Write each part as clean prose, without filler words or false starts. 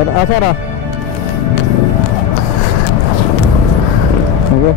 Sir, ah. Sige.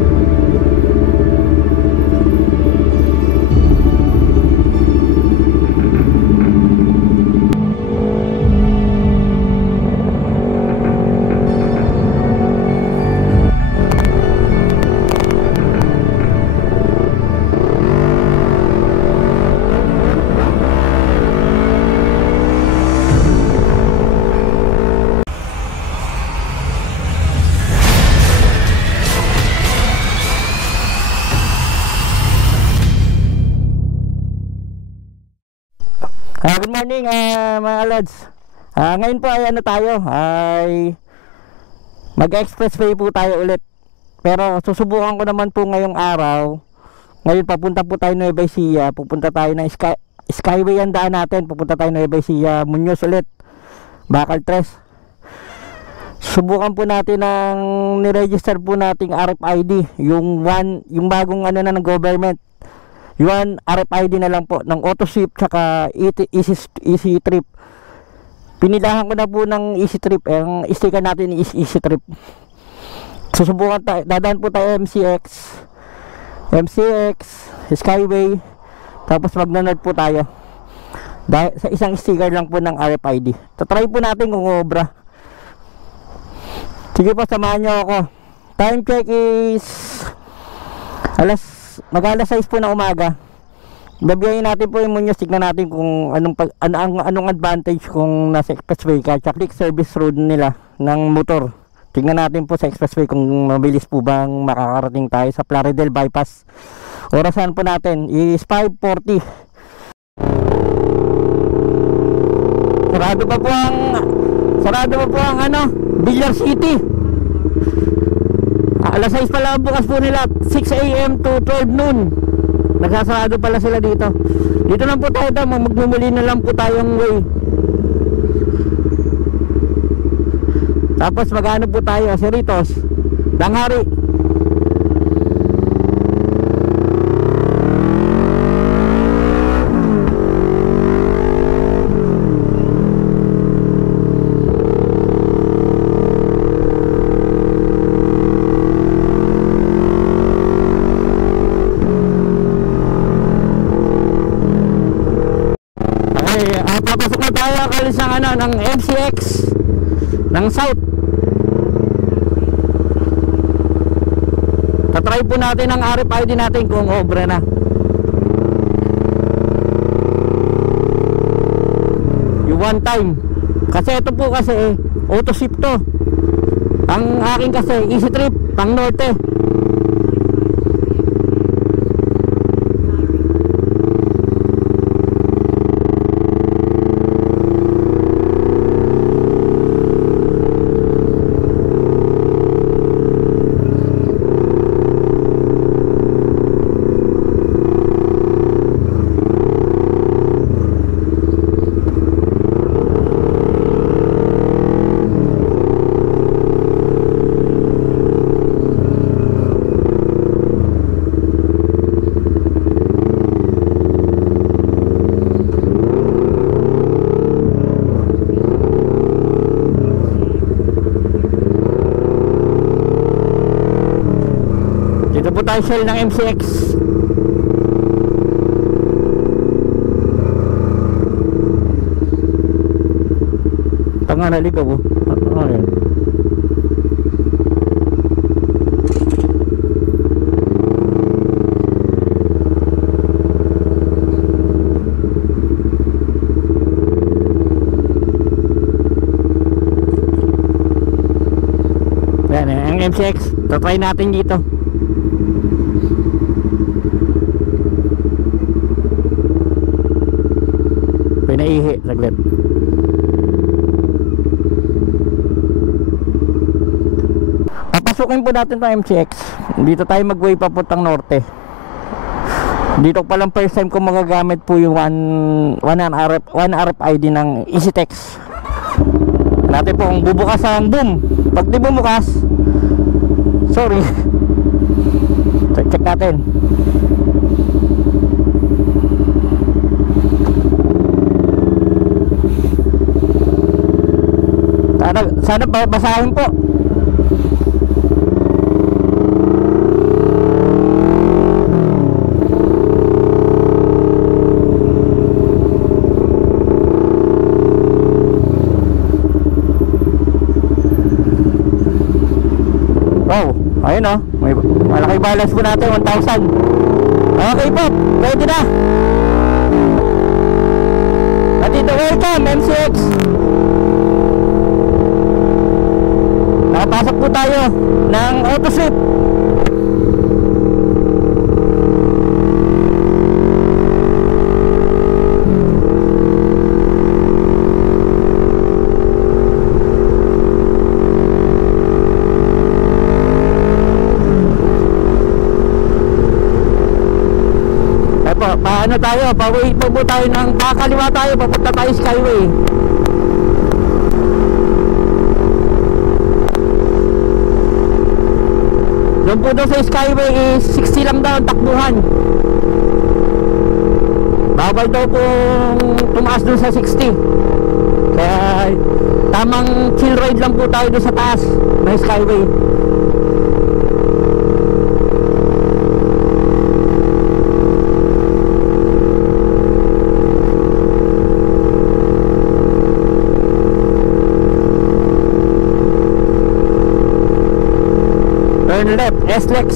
Good morning mga lods. Ngayon po ay ano tayo, ay mag-expressway po tayo ulit. Pero susubukan ko naman po ngayong araw. Ngayon papunta po tayo Nueva Ecija. Pupunta tayo ng Skyway ang daan natin. Pupunta tayo Nueva Ecija, Muñoz ulit, Bacal 3. Subukan po natin ang niregister po nating RFID, yung bagong ano na ng government. Yun, RFID na lang po ng AutoShip tsaka Easy Trip. Pinilahan ko na po ng Easy Trip. Ang sticker natin is Easy Trip. Susubukan tayo, dadaan po tayo MCX, Skyway, tapos mag-nerd po tayo dahil sa isang sticker lang po ng RFID. Tatry po natin kung obra. Sige po, samahan nyo ako. Time check is mag-alas 6 po na umaga. Babiyahin natin po yung Muñoz. Tignan natin kung anong advantage kung nasa expressway ka. Public service road nila ng motor. Tignan natin po sa expressway kung mabilis po bang makakarating tayo sa Plaridel Bypass. Orasan po natin is 5:40. Sarado pa po ang Villar City. Alas 6 pala bukas po nila, 6 AM to 12 noon. Nagsasarado pala sila dito. Dito lang po tayo, magmumuli na lang po tayong way. Tapos magano po tayo, Cerritos, Danghari. Papasok na tayo kalis ng MCX ng South. Tatry po natin ang RFID natin kung obra na. Yung one time. Kasi ito po kasi AutoShip to. Ang akin kasi Easy Trip pang norte. Dito po tayo shell ng MCX. Tanga naligaw po. Ano yun? Yan, ang MCX. Tatry natin dito. Pinaihi, saglit. Papasukin po natin ng MCX. Dito tayo mag-way papuntang norte. Dito palang first time ko magagamit po yung one RFID ng EasyTex. Natin po kung bubukas ang boom. Pag di bumukas, sorry. Check natin. sana basahin po. Wow, ayun oh, may malaki balance po natin, 1,000. Okay po, pwede na. Nandito, welcome MCX. Nakapasok po tayo ng auto sweep. Paano tayo? Pauwi po tayo ng pakaliwa tayo, papunta tayo Skyway. Doon po doon sa Skyway is 60 lang daw ang takbuhan. Bawal daw pong tumaas doon sa 60. Kaya tamang chill ride lang po tayo doon sa taas ng Skyway. Turn left, SLEX.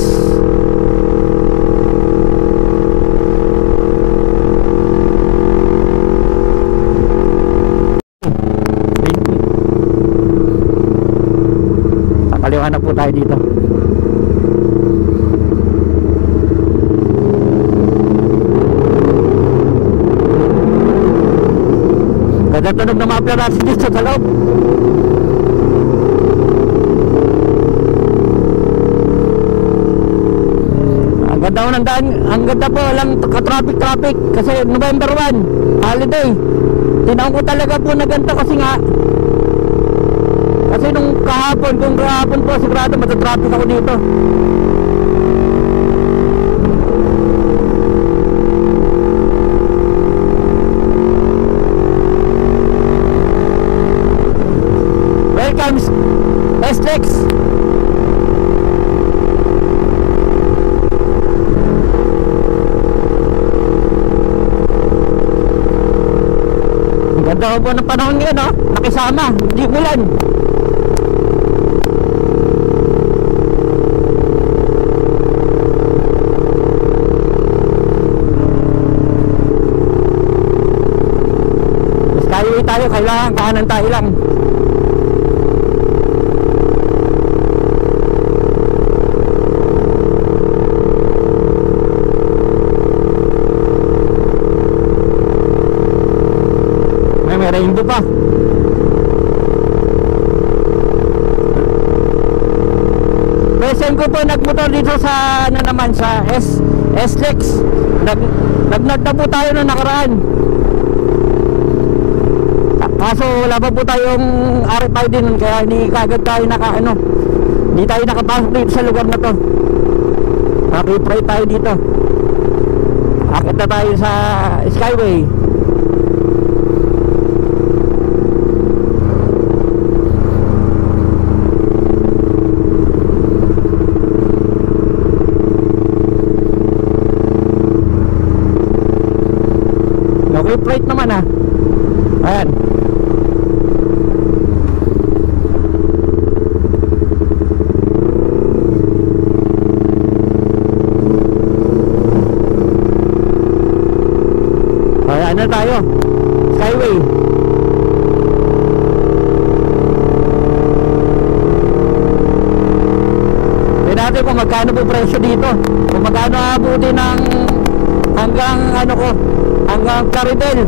Kakaliwa na po tayo dito. Ganda tunog ng mga piratas dito sa loob. Ang ganda po, walang ka-traffic kasi November 1 holiday. Tinawag ko talaga po na ganito kasi nga, kasi nung kahapon po sigurado matatraffic ako dito. Welcome SLEX. Ganda po ng panahon ngayon, no? Nakisama, hindi ulan. Skyway tayo, kailangan kanan tayo lang. May rainbow pa. Present ko po nagmotor dito sa ano naman sa SLEX. Nagnod na po tayo nung nakaraan. Kaso wala pa po tayong RFID nun, kaya hindi kagad tayo hindi tayo nakapasok dito sa lugar na to. Nakipray tayo dito. Akit na tayo sa Skyway. Freight naman ayan. Ayan na tayo, Skyway. Tignan natin kung magkano po presyo dito, kung magkano abuti ng hanggang hanggang Claribel.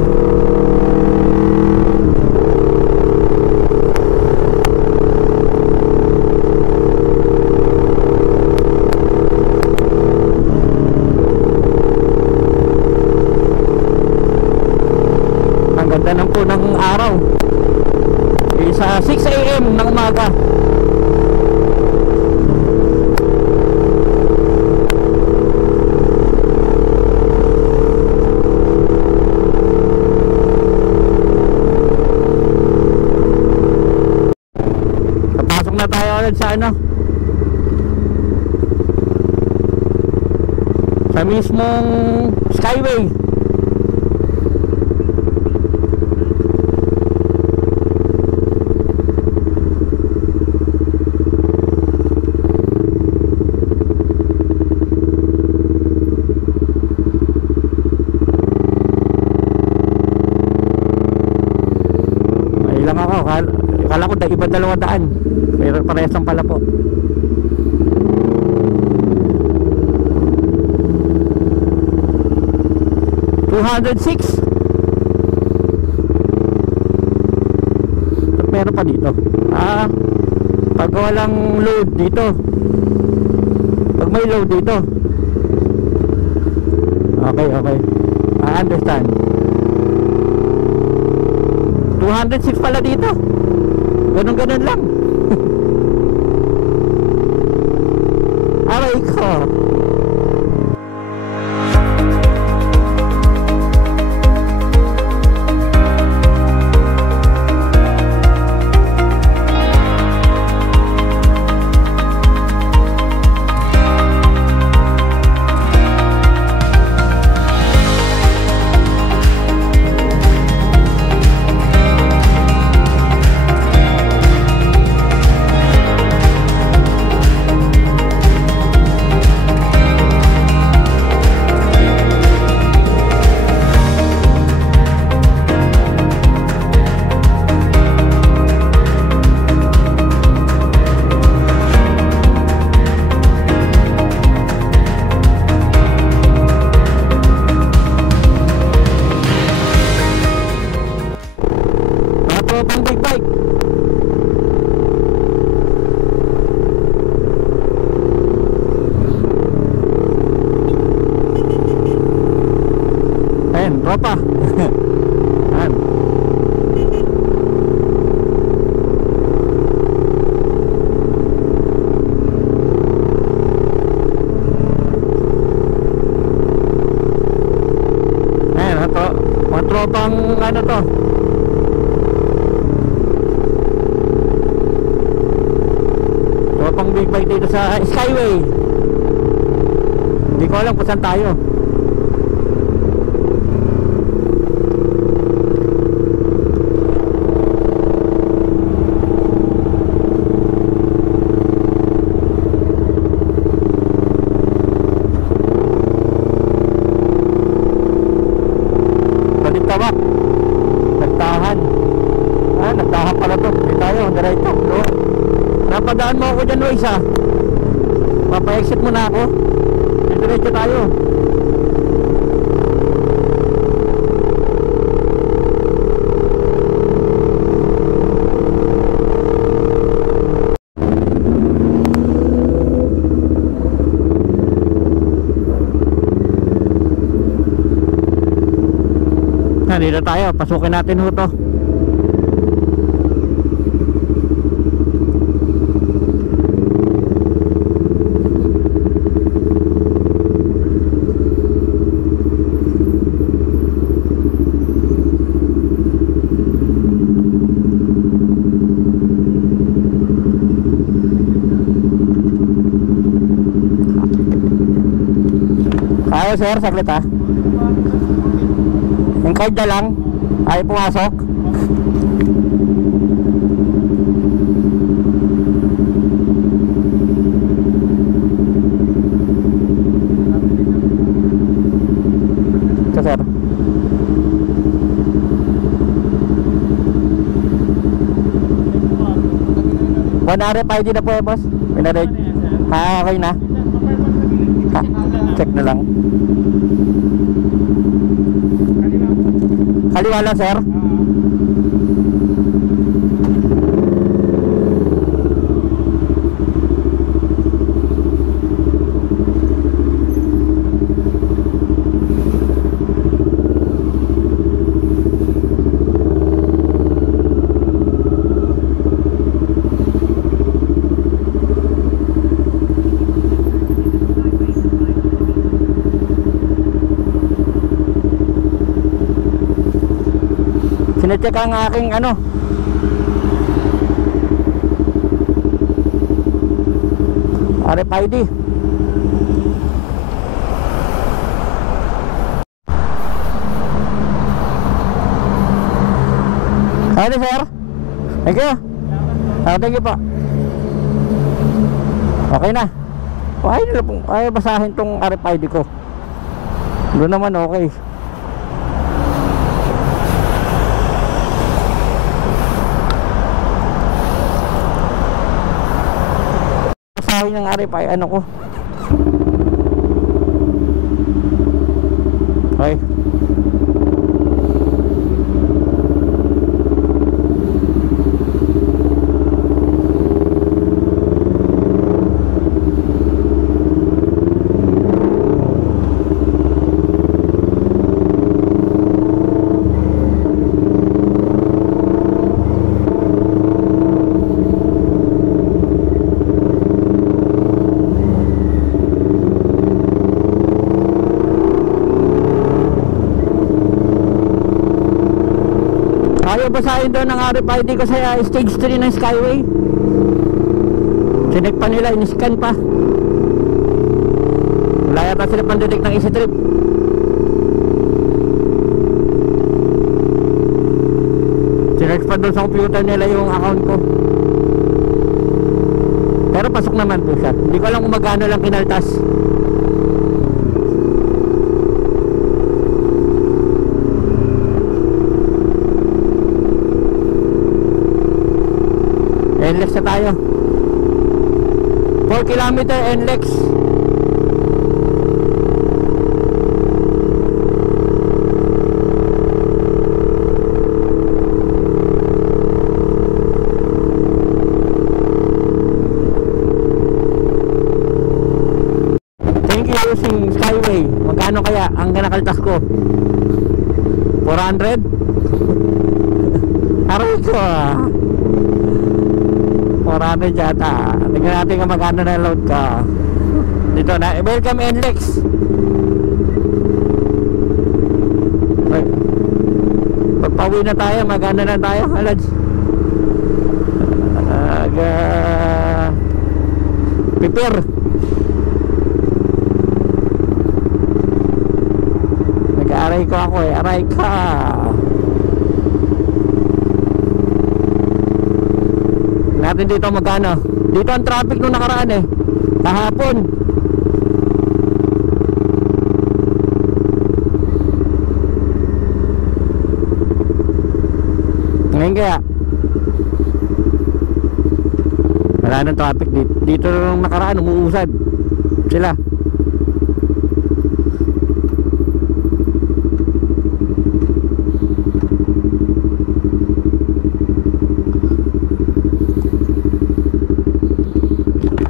Ang ganda ng po ng araw. Sa 6 AM ng umaga. dyan sa ano, sa mismong Skyway. Ay lang ako, kala ko iba 200, pero parehas lang pala po. $206. Meron pa dito. Pag walang load dito, pag may load dito, okay, understand. 206 pala dito. Ganun lang. Aray ko. Tropang big bike. Ayan, tropa. Ayan. Ayan, ito. Mga tropang ano to, pang big bike dito sa Skyway. Hindi ko alam kung saan tayo. Balitawak, nagtahan. Nagtahan pala to. Hindi tayo, diretso. Napadaan mo ako dyan, Waze, papa-exit muna ako. Diretso tayo. Dito tayo, pasukin natin ho to. Ayaw sir, saglit ha. Yung card na lang. Ayaw pumasok. Ito sir. One RFID na po eh boss. Pinarate. Okay na. Check na lang. Kaliwa lang sir. Sinecheck ang aking ano, RFID. Ano sir? Thank you. Thank you po. Okay na. Ay nila pong basahin tong RFID ko. Doon naman okay. Basahin ng RFID ano ko. Okay. Ayaw basahin daw ng RFID kasi stage 3 ng Skyway. Sinek pa nila, in-scan pa. Wala yata sila pandetect ng easy trip. Sinek pa doon sa computer nila yung account ko. Pero pasok naman po siya. Hindi ko alam kung magkano lang kinaltas. NLEX na tayo. 4 kilometer NLEX. Thank you using Skyway. Magkano kaya ang kinakaltas ko? 400? Aray ko 400 yata. Tingnan natin kung magkano na load ka. Dito na. Welcome NLEX. Pagpawi na tayo. Magkano na tayo Alads? Prepare. Nag-aaray ko ako eh. Aray ka. Natin dito magkano. Dito ang traffic nung nakaraan eh. Kahapon. Ngayon kaya wala nang traffic dito. Dito nung nakaraan umuusad sila.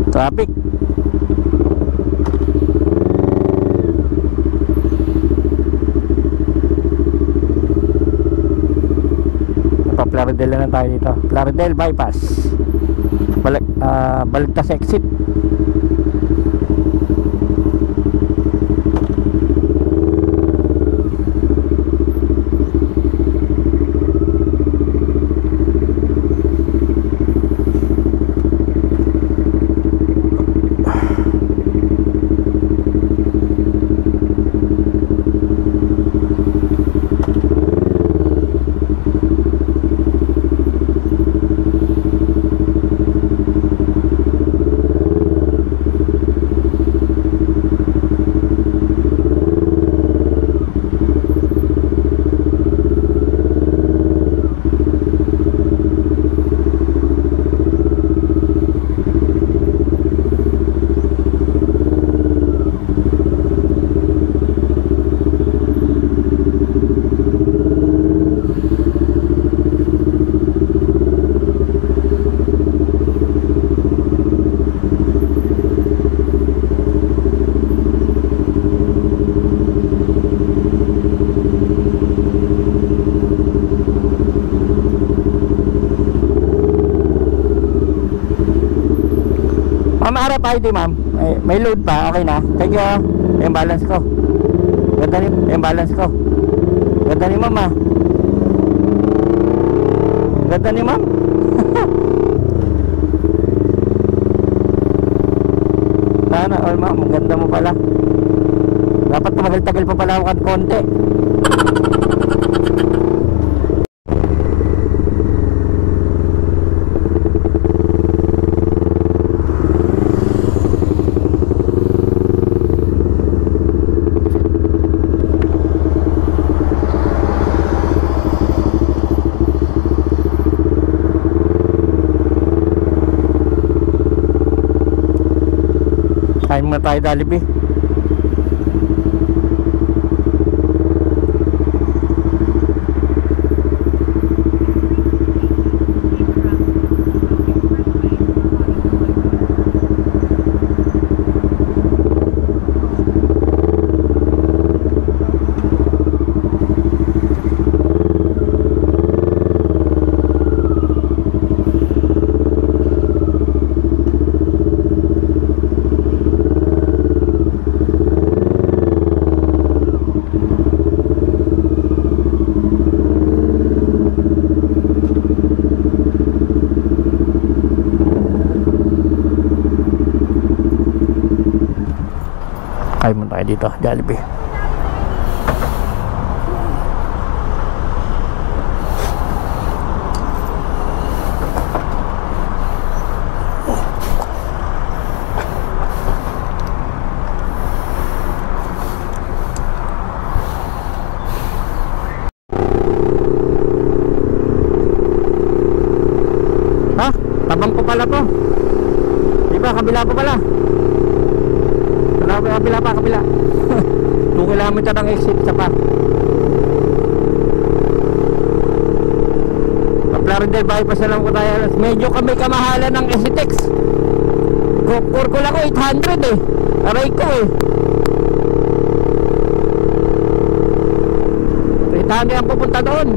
Traffic. Plaridel na tayo dito. Plaridel bypass. Balagtas exit. Ma'am, RFID ma'am. May load pa, okay na. Thank you. Yung balance ko. Ganda ni, yung balance ko. Ganda ni ma'am ah. Ganda ni ma'am. Sana all ma'am, maganda mo pala. Dapat tumagal-tagal pa pala ako kan konti. Kain muna tayo Jollibee. Kain muna tayo dito, Jollibee. Ha? Tabang po pala to. Diba, kabila po pala. Kabila 2 kilometer ang exit sa pa Plaridel bypass na lang ko tayo. Medyo kami kamahalan ng SCTEX. Kurkul ako 800 eh. Aray ko eh 800 ang pupunta doon.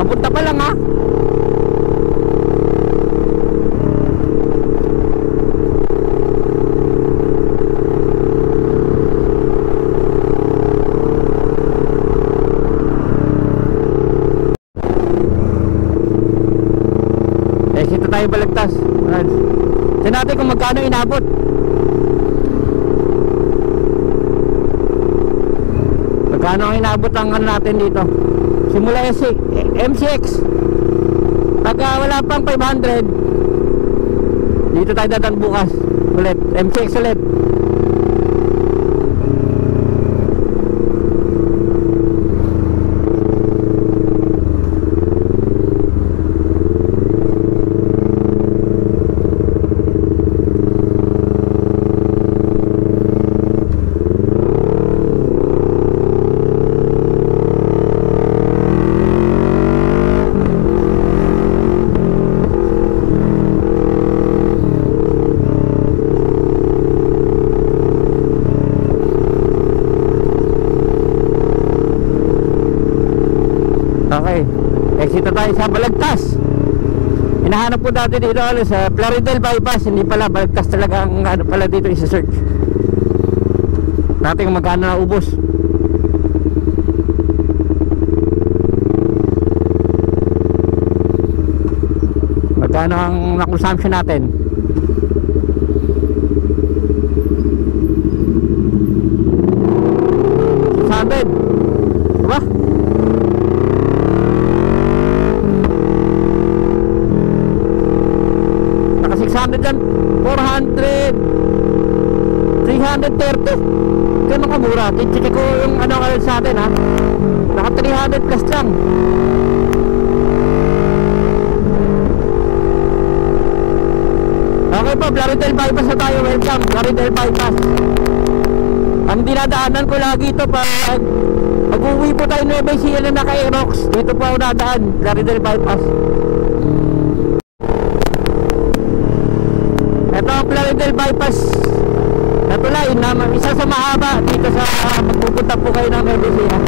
Papunta pa lang ha. Dito tayo balagtas. Tignan natin kung magkano inabot. Magkano ang inabot ang ano natin dito. Simula MCX. Pagka wala pang 500, dito tayo dadaan bukas ulit. MCX ulit. Okay, exit tayo sa Balagtas. Hinahanap po dati dito sa Plaridel bypass. Hindi pala, Balagtas talaga ang ano pala dito isa-search natin kung magkano na ubos. Magkano ang na-consumption natin. $600, diba? Naka 600 dyan, 400, 330. Ganun kamura. Check ko yung ano kayo sa atin ha. Naka 300 plus lang. Okay po, Plaridel bypass na tayo. Welcome, Plaridel bypass. Ang dinadaanan ko lagi ito pag uwi po tayo Nueva Ecija na naka-Aerox. Dito po ako dadaan, Plaridel bypass. Ito ang Plaridel bypass na tulay na isa sa mahaba dito sa magpupunta po kayo ng Nueva Ecija.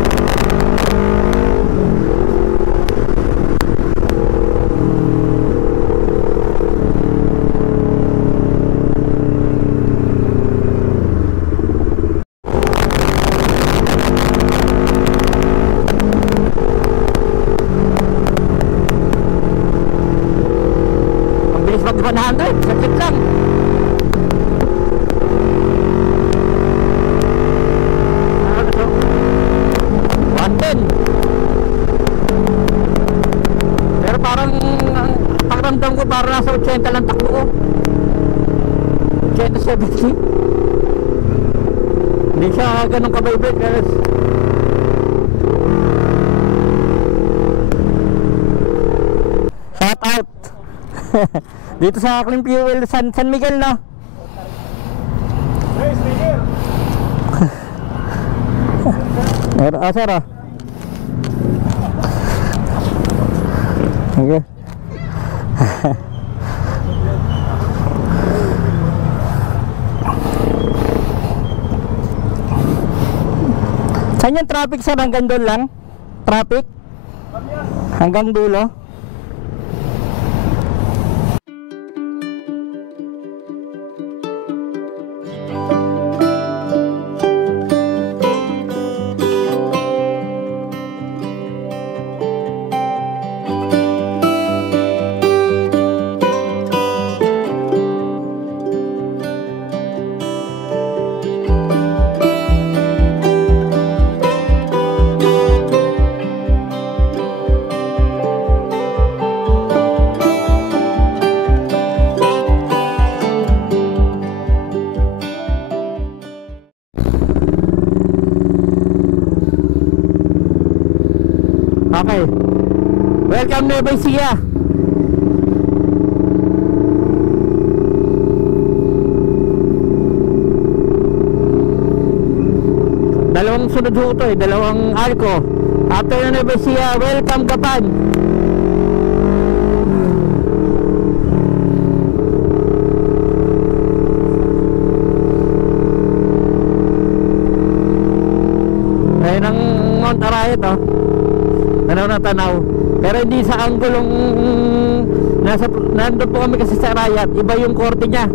Ang bilis mag 100, sakit lang. 80 lang takbo ko. 80-70. Hindi siya ganun kabaybay guys. Shout out. Dito sa Clean Fuel San Miguel, no? Hey, stay here. Sir, oh. Okay. Saan yung traffic, sir? Hanggang doon lang? Traffic? Hanggang dulo? Okay. Welcome Nueva Ecija. Dalawang sunod ho ito, dalawang arko. After Nueva Ecija, welcome Gapan. Ayun ang Mount Arayat, oh. Tanaw na tanaw. Pero hindi sa anggulong nandun po kami kasi sa Arayat. Iba yung korte niya.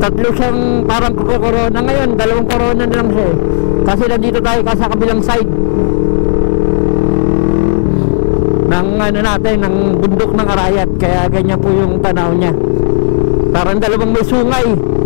Tatlo siyang parang corona. Ngayon, dalawang corona na lang siya, eh. Kasi nandito tayo sa kabilang side ng natin, ng bundok ng Arayat. Kaya ganyan po yung tanaw niya. Parang dalawang may sungay.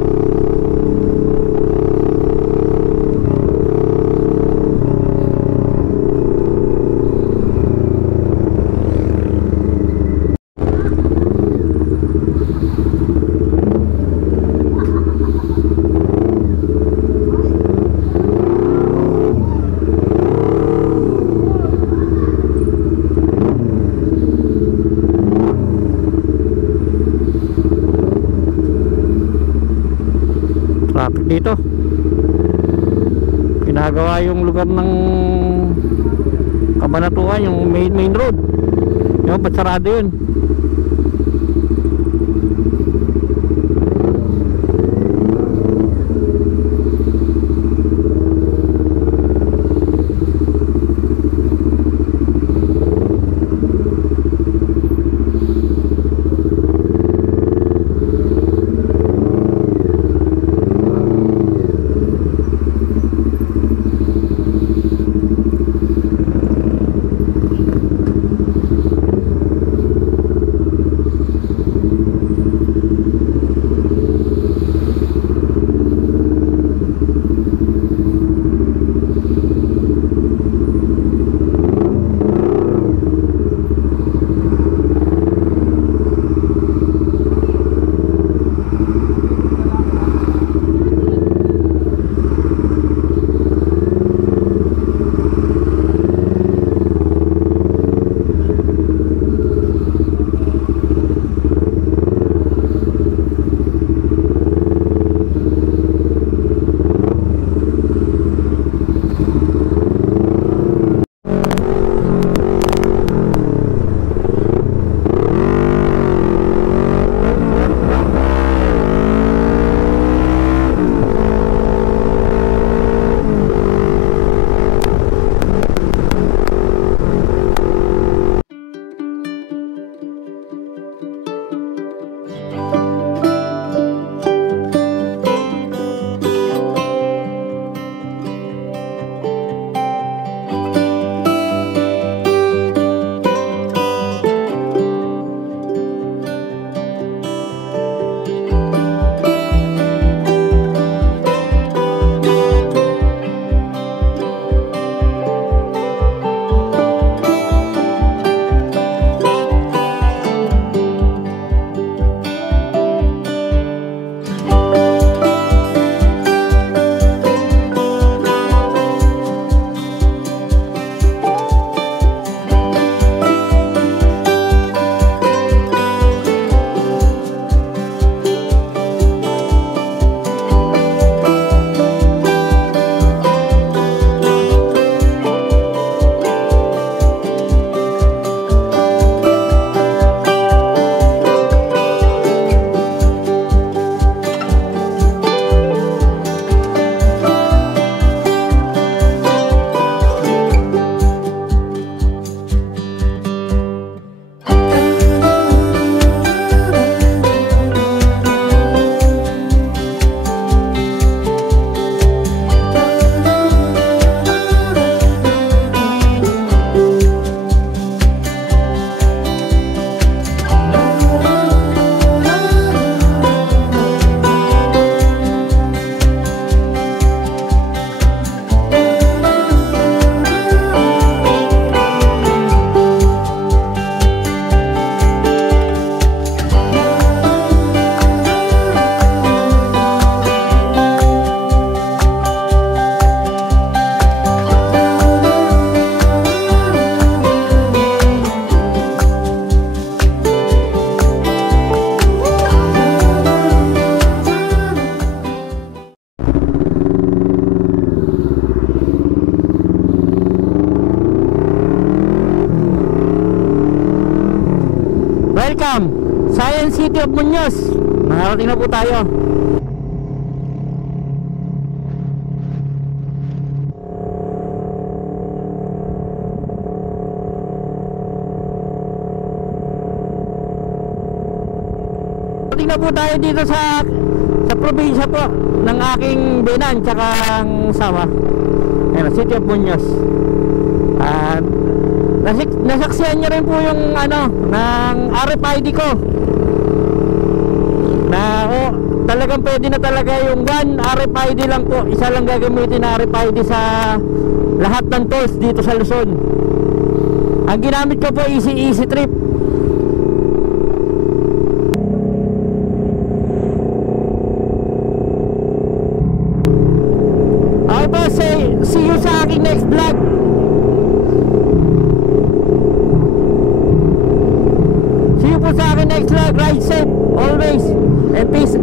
Traffic dito. Ginagawa yung lugar ng Kabanatuan, yung main road. Yung patsarado yun. yung City of Muñoz. Nakarating na po tayo. Nakarating na po tayo dito sa probinsya po ng aking binan tsaka ang sama. Ayan, City of Muñoz. At nasaksihan nyo rin po yung ano ng RFID ko na talagang pwede na talaga yung one RFID lang po, isa lang gagamitin na RFID sa lahat ng tolls dito sa Luzon. Ang ginamit ko po Easy Trip. Okay po, see you sa aking next vlog. See you po sa akin next vlog. Ride safe always and peace.